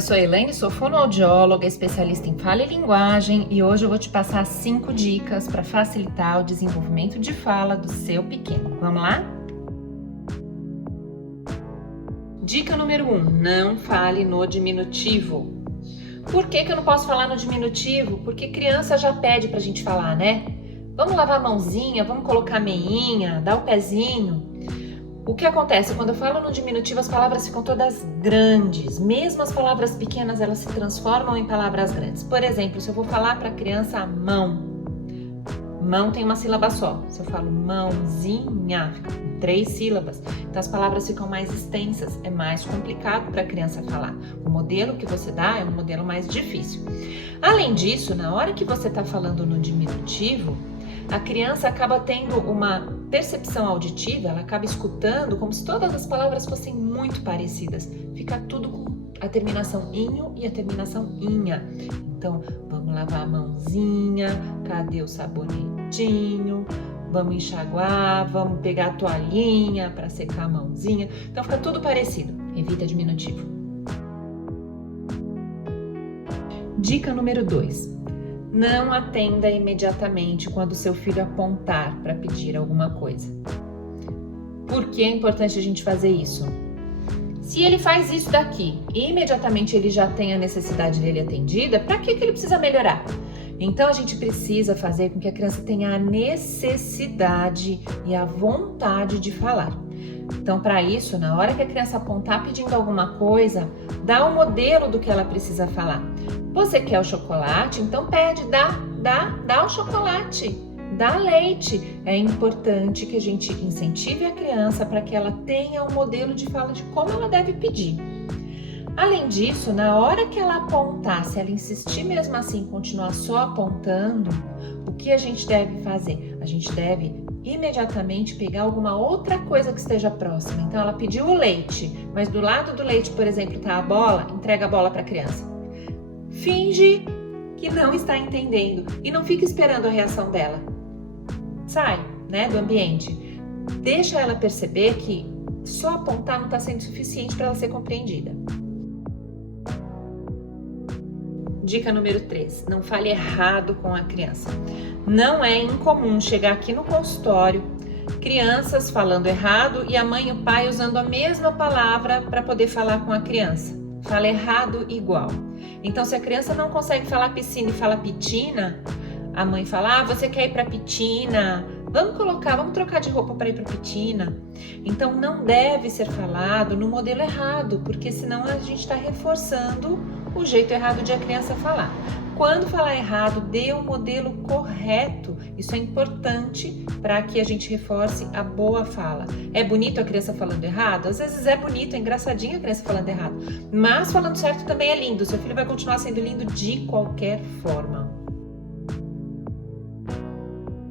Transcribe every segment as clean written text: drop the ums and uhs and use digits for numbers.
Eu sou a Elaine, sou fonoaudióloga, especialista em fala e linguagem e hoje eu vou te passar 5 dicas para facilitar o desenvolvimento de fala do seu pequeno. Vamos lá? Dica número 1, não fale no diminutivo. Por que eu não posso falar no diminutivo? Porque criança já pede pra gente falar, né? Vamos lavar a mãozinha, vamos colocar a meinha, dar o pezinho. O que acontece? Quando eu falo no diminutivo, as palavras ficam todas grandes. Mesmo as palavras pequenas, elas se transformam em palavras grandes. Por exemplo, se eu vou falar para a criança mão, mão tem uma sílaba só. Se eu falo mãozinha, fica com 3 sílabas. Então as palavras ficam mais extensas, é mais complicado para a criança falar. O modelo que você dá é um modelo mais difícil. Além disso, na hora que você está falando no diminutivo, a criança acaba tendo uma percepção auditiva, ela acaba escutando como se todas as palavras fossem muito parecidas. Fica tudo com a terminação inho e a terminação inha. Então, vamos lavar a mãozinha, cadê o sabonetinho? Vamos enxaguar, vamos pegar a toalhinha para secar a mãozinha. Então, fica tudo parecido. Evita diminutivo. Dica número 2. Não atenda imediatamente quando seu filho apontar para pedir alguma coisa. Por que é importante a gente fazer isso? Se ele faz isso daqui e imediatamente ele já tem a necessidade dele atendida, para que ele precisa melhorar? Então a gente precisa fazer com que a criança tenha a necessidade e a vontade de falar. Então, para isso, na hora que a criança apontar pedindo alguma coisa, dá o modelo do que ela precisa falar. Você quer o chocolate? Então pede, dá o chocolate, dá leite. É importante que a gente incentive a criança para que ela tenha um modelo de fala de como ela deve pedir. Além disso, na hora que ela apontar, se ela insistir mesmo assim, continuar só apontando, o que a gente deve fazer? A gente deve imediatamente pegar alguma outra coisa que esteja próxima. Então ela pediu o leite, mas do lado do leite, por exemplo, está a bola, entrega a bola para a criança. Finge que não está entendendo e não fica esperando a reação dela. Sai, do ambiente. Deixa ela perceber que só apontar não está sendo suficiente para ela ser compreendida. Dica número 3, não fale errado com a criança. Não é incomum chegar aqui no consultório, crianças falando errado e a mãe e o pai usando a mesma palavra para poder falar com a criança. Fala errado igual. Então, se a criança não consegue falar piscina e fala pitina, a mãe fala, você quer ir para pitina? Vamos trocar de roupa para ir para pitina. Então, não deve ser falado no modelo errado, porque senão a gente está reforçando o jeito errado de a criança falar. Quando falar errado, dê o modelo correto. Isso é importante para que a gente reforce a boa fala. É bonito a criança falando errado? Às vezes é bonito, é engraçadinho a criança falando errado. Mas falando certo também é lindo. Seu filho vai continuar sendo lindo de qualquer forma.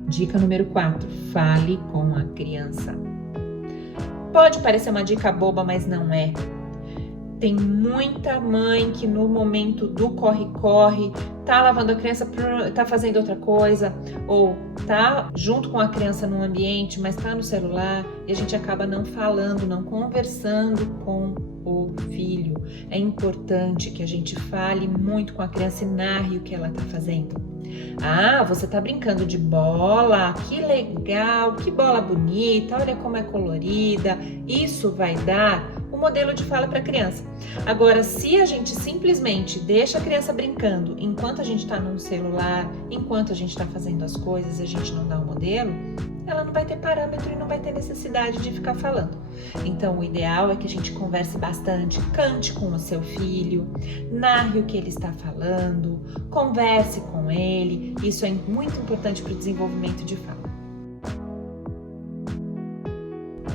Dica número 4. Fale com a criança. Pode parecer uma dica boba, mas não é. Tem muita mãe que no momento do corre-corre tá lavando a criança, tá fazendo outra coisa, ou tá junto com a criança num ambiente, mas tá no celular e a gente acaba não falando, não conversando com o filho. É importante que a gente fale muito com a criança e narre o que ela tá fazendo. Ah, você tá brincando de bola, que legal, que bola bonita, olha como é colorida. Isso vai dar o modelo de fala para a criança. Agora, se a gente simplesmente deixa a criança brincando enquanto a gente está no celular, enquanto a gente está fazendo as coisas e a gente não dá o modelo, ela não vai ter parâmetro e não vai ter necessidade de ficar falando. Então, o ideal é que a gente converse bastante, cante com o seu filho, narre o que ele está falando, converse com ele. Isso é muito importante para o desenvolvimento de fala.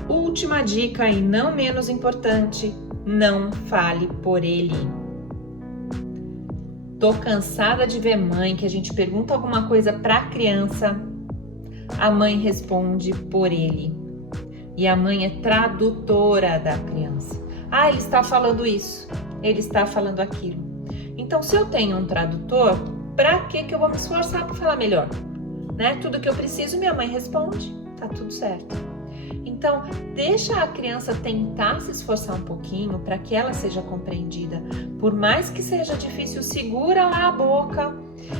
Última dica e não menos importante, não fale por ele. Tô cansada de ver mãe que a gente pergunta alguma coisa para a criança, a mãe responde por ele. E a mãe é tradutora da criança. Ah, ele está falando isso, ele está falando aquilo. Então, se eu tenho um tradutor, para que eu vou me esforçar para falar melhor? Tudo que eu preciso, minha mãe responde, tá tudo certo. Então, deixa a criança tentar se esforçar um pouquinho para que ela seja compreendida. Por mais que seja difícil, segura lá a boca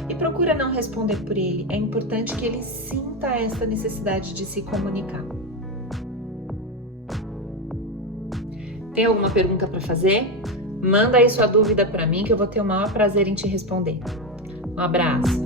e procura não responder por ele. É importante que ele sinta essa necessidade de se comunicar. Tem alguma pergunta para fazer? Manda aí sua dúvida para mim que eu vou ter o maior prazer em te responder. Um abraço!